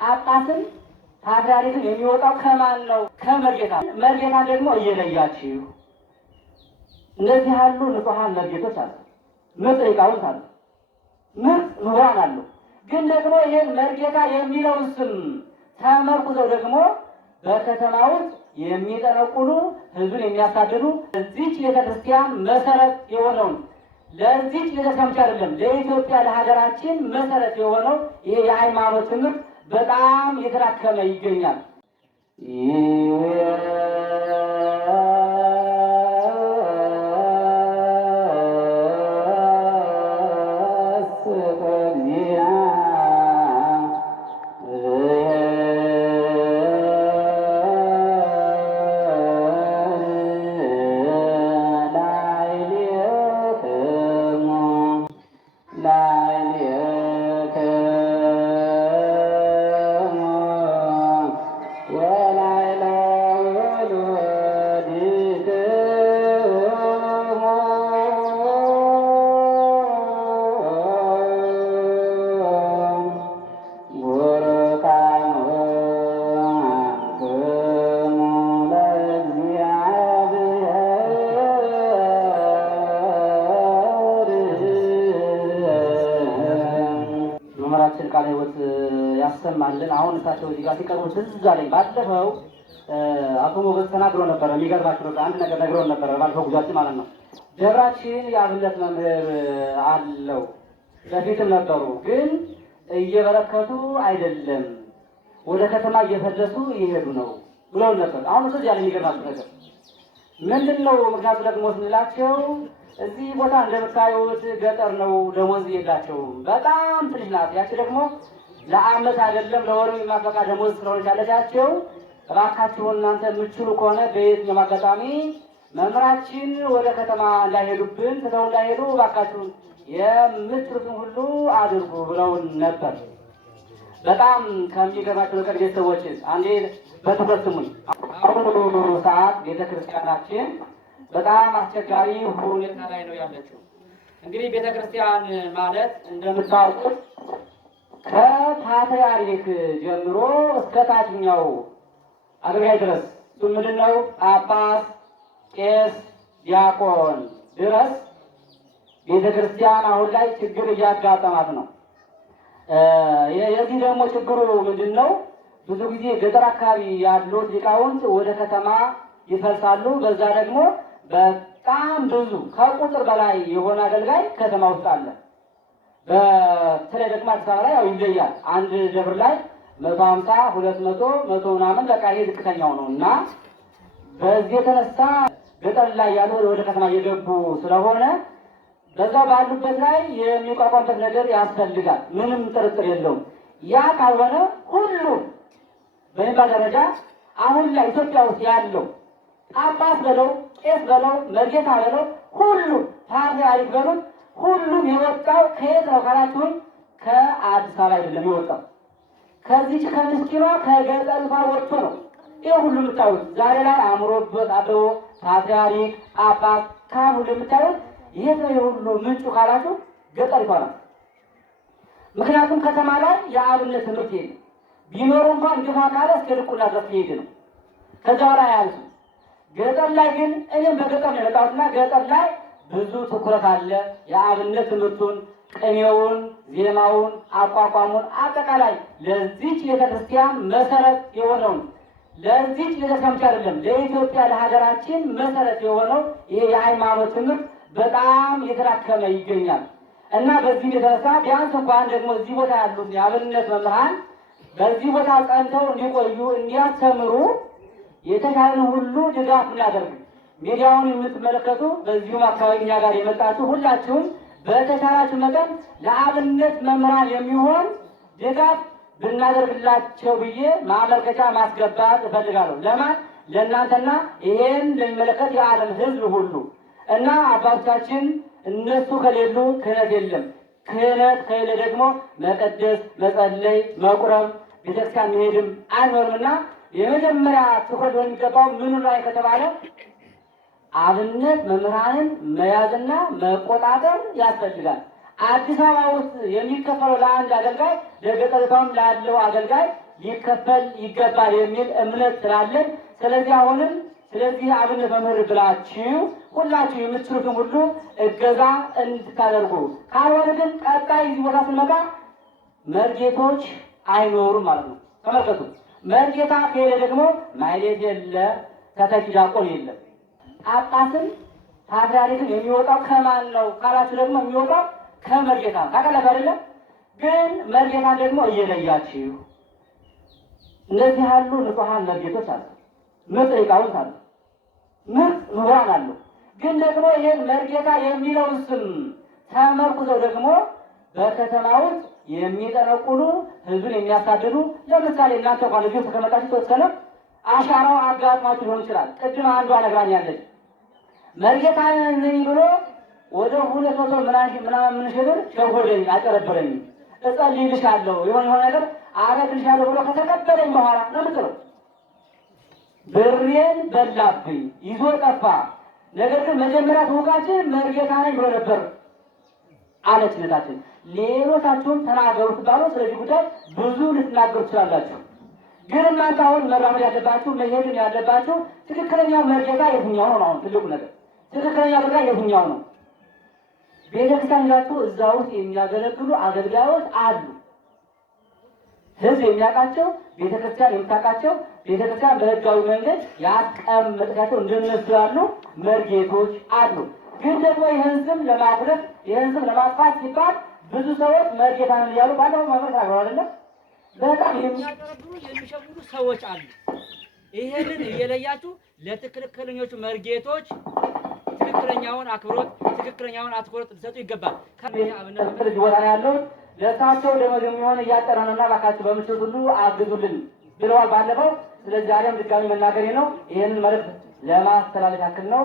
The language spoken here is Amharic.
ጳጳስን ፓትርያርክን የሚወጣው ከማን ነው? ከመርጌታ። መርጌታ ደግሞ እየለያችሁ እነዚህ ያሉ ንጹሐን መርጌቶች አሉ፣ ምርጥ ሊቃውንት አሉ፣ ምርጥ ምሁራን አሉ። ግን ደግሞ ይሄን መርጌታ የሚለውን ስም ተመርኩዘው ደግሞ በከተማ ውስጥ የሚጠነቁሉ ህዝብን የሚያሳድዱ እዚች ቤተክርስቲያን መሰረት የሆነውን ለዚች ቤተክርስቲያን ብቻ አይደለም ለኢትዮጵያ ለሀገራችን መሰረት የሆነው ይሄ የሃይማኖት ትምህርት በጣም እየተዳከመ ይገኛል። ቃለ ሕይወት ያሰማልን። አሁን እሳቸው እዚህ ጋር ሲቀርቡ ትዝ አለኝ። ባለፈው አቶ ሞገስ ተናግሮ ነበረ። የሚገርማችሁ ነው አንድ ነገር ነግሮን ነበረ። ባለፈው ጉዟችን ማለት ነው። ደብራችን የአብነት መምህር አለው፣ በፊትም ነበሩ፣ ግን እየበረከቱ አይደለም፣ ወደ ከተማ እየፈለሱ እየሄዱ ነው ብለው ነበር። አሁን እዚህ ያለ የሚገርማችሁ ነገር ምንድን ነው? ምክንያቱ ደግሞ ስንላቸው እዚህ ቦታ እንደምታዩት ገጠር ነው፣ ደሞዝ የላቸውም፣ በጣም ትንሽ ናት። ያቺ ደግሞ ለአመት አይደለም ለወር የማበቃ ደሞዝ ስለሆነች ያለቻቸው እባካችሁ እናንተ የምትችሉ ከሆነ በየትኛውም አጋጣሚ መምህራችን ወደ ከተማ እንዳይሄዱብን ትተው እንዳይሄዱ እባካችሁ የምትችሉትን ሁሉ አድርጉ ብለው ነበር። በጣም ከሚገርማቸው ነገር ቤተሰቦች አንዴ በትኩረት ስሙኝ። አሁን ሰዓት ቤተክርስቲያናችን በጣም አስቸጋሪ ሁኔታ ላይ ነው ያለችው። እንግዲህ ቤተክርስቲያን ማለት እንደምታውቁት ከፓትርያርክ ጀምሮ እስከ ታችኛው አገልጋይ ድረስ ምንድን ነው ጳጳስ፣ ቄስ፣ ዲያቆን ድረስ ቤተክርስቲያን አሁን ላይ ችግር እያጋጠማት ነው። የዚህ ደግሞ ችግሩ ምንድን ነው? ብዙ ጊዜ ገጠር አካባቢ ያሉት ሊቃውንት ወደ ከተማ ይፈልሳሉ። በዛ ደግሞ በጣም ብዙ ከቁጥር በላይ የሆነ አገልጋይ ከተማ ውስጥ አለ። በተለይ ደግሞ አዲስ አበባ ላይ ያው ይለያል። አንድ ደብር ላይ 150 200 100 ምናምን በቃ ይሄ ዝቅተኛው ነው እና በዚህ የተነሳ ገጠር ላይ ያሉ ወደ ከተማ እየገቡ ስለሆነ በዛ ባሉበት ላይ የሚቋቋምበት ነገር ያስፈልጋል። ምንም ጥርጥር የለውም። ያ ካልሆነ ሁሉ በሚባል ደረጃ አሁን ላይ ኢትዮጵያ ውስጥ ያለው ጳጳስ በለው ቄስ በለው መርጌታ በለው ሁሉም ፓትርያርክ በለው ሁሉም የወጣው ከየት ነው ካላችሁን ከአዲስ አበባ አይደለም የወጣው፣ ከዚች ከምስኪኗ ከገጠሪቷ ወጥቶ ነው። ይህ ሁሉ የምታዩት ዛሬ ላይ አእምሮበት አብሮ ፓትርያርክ ጳጳስ ካህን ሁሉ የምታዩት ይህ ነው። የሁሉ ምንጩ ካላችሁ ገጠሪቷ ነው። ምክንያቱም ከተማ ላይ የአብነት ትምህርት የለም። ቢኖሩ እንኳን ግፋ ካለ እስከ ድቁና ድረስ ይሄድ ነው። ከዛ በኋላ ያልሱ ገጠር ላይ ግን እኔም በገጠር ነው የመጣሁትና ገጠር ላይ ብዙ ትኩረት አለ። የአብነት ትምህርቱን፣ ቅኔውን፣ ዜማውን፣ አቋቋሙን አጠቃላይ ለዚች ቤተክርስቲያን መሰረት የሆነውን ለዚች ቤተክርስቲያን ብቻ አይደለም ለኢትዮጵያ ለሀገራችን መሰረት የሆነው ይሄ የሃይማኖት ትምህርት በጣም እየተዳከመ ይገኛል እና በዚህ የተነሳ ቢያንስ እንኳን ደግሞ እዚህ ቦታ ያሉት የአብነት መምህራን በዚህ ቦታ ጸንተው እንዲቆዩ እንዲያስተምሩ የተሻለን ሁሉ ድጋፍ እናደርግ። ሚዲያውን የምትመለከቱ በዚሁም አካባቢ እኛ ጋር የመጣችሁ ሁላችሁም በተሻላችሁ መጠን ለአብነት መምህራን የሚሆን ድጋፍ ብናደርግላቸው ብዬ ማመልከቻ ማስገባት እፈልጋለሁ። ለማን? ለእናንተና ይሄን ለሚመለከት የዓለም ሕዝብ ሁሉ እና አባቶቻችን እነሱ ከሌሉ ክህነት የለም። ክህነት ከሌለ ደግሞ መቀደስ፣ መጸለይ፣ መቁረብ፣ ቤተክርስቲያን መሄድም አይኖርምና የመጀመሪያ ትኩረት የሚገባው ምኑ ላይ ከተባለ አብነት መምህራንን መያዝና መቆጣጠር ያስፈልጋል። አዲስ አበባ ውስጥ የሚከፈለው ለአንድ አገልጋይ ለገጠሪቷም ላለው አገልጋይ ሊከፈል ይገባል የሚል እምነት ስላለን ስለዚህ አሁንም ስለዚህ አብነት መምህር ብላችሁ ሁላችሁ የምትችሉትን ሁሉ እገዛ እንድታደርጉ ካልሆነ ግን ቀጣይ እዚህ ቦታ ስንመጣ መርጌቶች አይኖሩም ማለት ነው። ተመልከቱ። መርጌታ ከሄደ ደግሞ ማይሌት የለ፣ ተተኪ ዲያቆን የለም። ጳጳስም ፓትርያርክም የሚወጣው ከማን ነው ካላችሁ ደግሞ የሚወጣው ከመርጌታ ነው። ታውቃላችሁ አይደለም? ግን መርጌታን ደግሞ እየለያችሁ እነዚህ ያሉ ንጹሐን መርጌቶች አሉ፣ ምርጥ ሊቃውንት አሉ፣ ምርጥ ምሁራን አሉ። ግን ደግሞ ይሄን መርጌታ የሚለውን ስም ተመርኩዘው ደግሞ በከተማ ውስጥ የሚጠነቁሉ ህዝብን የሚያሳድዱ ለምሳሌ እናንተ እንኳን ልጆች ተቀመጣችሁ ተወሰነ አሻራው አጋጥሟችሁ ሊሆን ይችላል። ቅድም አንዷ ነግራኛለች። መርጌታ ነኝ ብሎ ወደ 200 ምናምን ሺህ ብር ሸወደኝ፣ አጨረበረኝ፣ እጸልይልሻለሁ የሆነ ነገር አረግልሻለሁ ብሎ ከተቀበለኝ በኋላ ነው የምትለው ብሬን በላብኝ፣ ይዞ ጠፋ። ነገር ግን መጀመሪያ ተውቃችን መርጌታ ነኝ ብሎ ነበር አለች ነታችን። ሌሎቻችሁም ተናገሩ ትባሉ። ስለዚህ ጉዳይ ብዙ ልትናገሩ ትችላላችሁ። ግን እናንተ አሁን መራመድ ያለባችሁ መሄድን ያለባችሁ ትክክለኛው መርጌታ የትኛው ነው? አሁን ትልቁ ነገር ትክክለኛ አገልጋይ የትኛው ነው? ቤተክርስቲያን ጋችሁ እዛ ውስጥ የሚያገለግሉ አገልጋዮች አሉ። ህዝብ የሚያውቃቸው፣ ቤተክርስቲያን የምታውቃቸው፣ ቤተክርስቲያን በህጋዊ መንገድ ያስቀመጠቻቸው እንደነሱ ያሉ መርጌቶች አሉ። ግን ደግሞ ይህን ስም ለማጉደፍ ይህን ስም ለማጥፋት ሲባል ብዙ ሰዎች መርጌታ ነን እያሉ ባለፈው ማህበር ታገሩ አይደለም በጣም የሚያቀርቡ የሚሸጉዱ ሰዎች አሉ። ይሄንን እየለያችሁ ለትክክለኞቹ መርጌቶች ትክክለኛውን አክብሮት ትክክለኛውን አትኩሮት ልትሰጡ ይገባል። ከአብነት ፍርድ ቦታ ያለው ለእሳቸው ደመወዝ የሚሆን እያጠረንና እባካችሁ በምችሉት ሁሉ አግዙልን ብለዋል ባለፈው። ስለዚህ ዛሬም ድጋሚ መናገሬ ነው። ይህንን መልዕክት ለማስተላለፍ ያክል ነው።